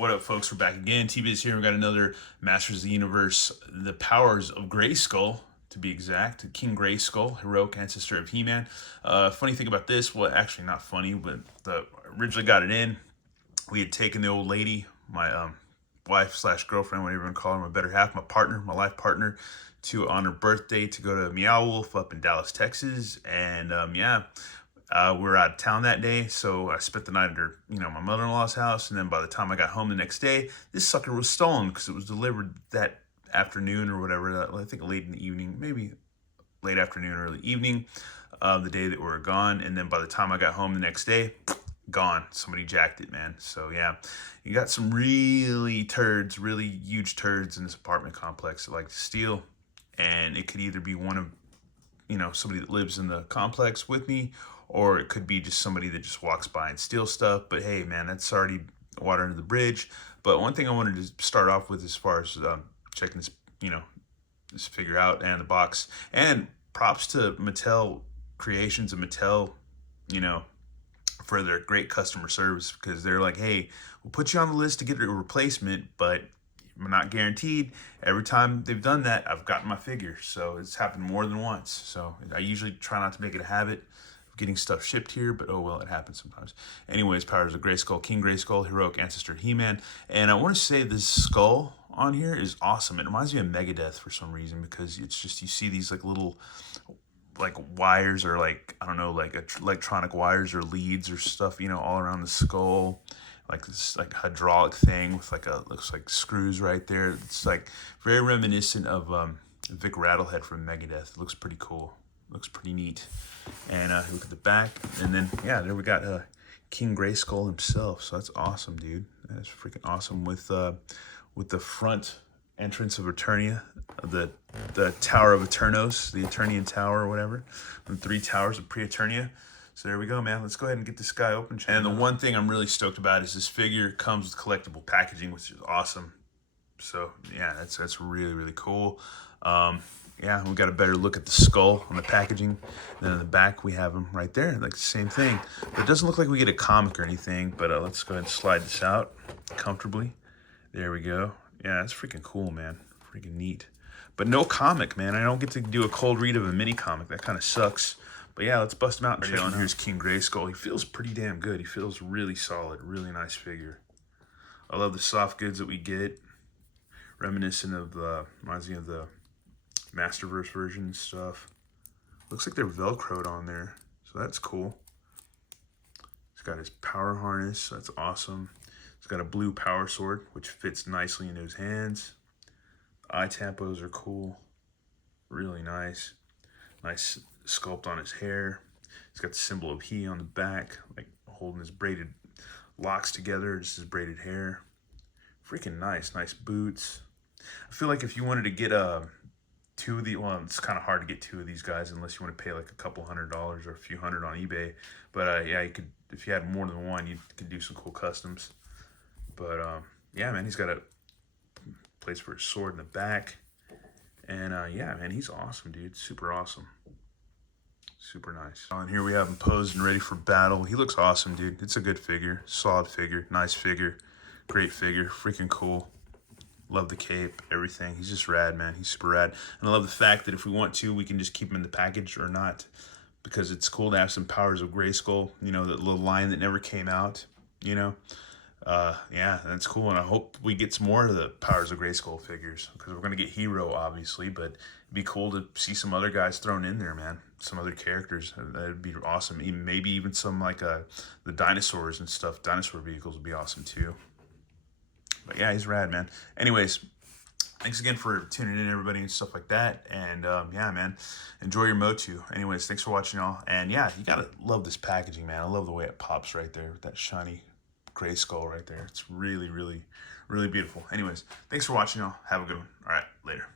What up, folks? We're back again. T-Biz here. We got another Masters of the Universe, the powers of Grayskull, to be exact. King Grayskull, heroic ancestor of He-Man. Funny thing about this, well, actually not funny, but originally got it in. We had taken the old lady, my wife slash girlfriend, whatever you want to call her, my better half, my partner, my life partner, on her birthday to go to Meow Wolf up in Dallas, Texas, and we were out of town that day, so I spent the night at her, my mother-in-law's house, and then by the time I got home the next day, this sucker was stolen because it was delivered that afternoon or whatever. I think late in the evening, maybe late afternoon, early evening, the day that we were gone. And then by the time I got home the next day, gone. Somebody jacked it, man. So yeah, you got some really huge turds in this apartment complex that like to steal, and it could either be one of somebody that lives in the complex with me, or it could be just somebody that just walks by and steals stuff. But hey, man, that's already water under the bridge. But one thing I wanted to start off with as far as checking this, this figure out and the box, and props to Mattel Creations and Mattel, for their great customer service, because they're like, hey, we'll put you on the list to get a replacement, but not guaranteed. Every time they've done that, I've gotten my figure. So it's happened more than once. So I usually try not to make it a habit of getting stuff shipped here, but oh well, it happens sometimes. Anyways, powers of Grayskull, King Grayskull, heroic ancestor He-Man. And I want to say this skull on here is awesome. It reminds me of Megadeth for some reason, because it's just, you see these like little wires, or like, I don't know, like electronic wires or leads or stuff, all around the skull. Like this hydraulic thing with looks like screws right there. It's like very reminiscent of Vic Rattlehead from Megadeth. It looks pretty cool. Looks pretty neat. And look at the back, and then yeah, there we got King Grayskull himself. So that's awesome, dude. That's freaking awesome with the front entrance of Eternia, the Tower of Eternos, the Eternian Tower or whatever, the 3 towers of Pre-Eternia. So there we go, man. Let's go ahead and get this guy open. And the one thing I'm really stoked about is this figure comes with collectible packaging, which is awesome. So yeah, that's really cool. Yeah, we got a better look at the skull on the packaging. Then in the back, we have him right there, like the same thing. But it doesn't look like we get a comic or anything, but let's go ahead and slide this out comfortably. There we go. Yeah, that's freaking cool, man. Freaking neat. But no comic, man. I don't get to do a cold read of a mini comic. That kind of sucks. But yeah, let's bust him out and check him. Here's King Grayskull. He feels pretty damn good. He feels really solid. Really nice figure. I love the soft goods that we get. Reminiscent of reminds me of the Masterverse version and stuff. Looks like they're Velcroed on there. So that's cool. He's got his power harness. That's awesome. He's got a blue power sword, which fits nicely into his hands. Eye tampos are cool. Really nice. Nice sculpt on his hair. He's got the symbol of He on the back, like holding his braided locks together, just his braided hair. Freaking nice. Nice boots. I feel like if you wanted to get 2 of the, well, it's kind of hard to get 2 of these guys unless you want to pay like a couple $100s or a few hundred on eBay. But yeah, you could, if you had more than one, you could do some cool customs. But yeah, man, he's got a place for his sword in the back. And yeah, man, he's awesome, dude. Super awesome. Super nice. And here we have him posed and ready for battle. He looks awesome, dude. It's a good figure. Solid figure. Nice figure. Great figure. Freaking cool. Love the cape, everything. He's just rad, man. He's super rad. And I love the fact that if we want to, we can just keep him in the package or not. Because it's cool to have some powers of Grayskull. That little line that never came out, yeah, that's cool, and I hope we get some more of the powers of Grayskull figures, because we're gonna get Hero, obviously, but it'd be cool to see some other guys thrown in there, man. Some other characters. That'd be awesome. Maybe even some like the dinosaurs and stuff. Dinosaur vehicles would be awesome too. But yeah, he's rad, man. Anyways, thanks again for tuning in, everybody, and stuff like that. And yeah, man, enjoy your Motu. Anyways, thanks for watching, y'all. And yeah, you gotta love this packaging, man. I love the way it pops right there with that shiny Grayskull right there. It's really beautiful. Anyways, thanks for watching, y'all. Have a good one. All right, later.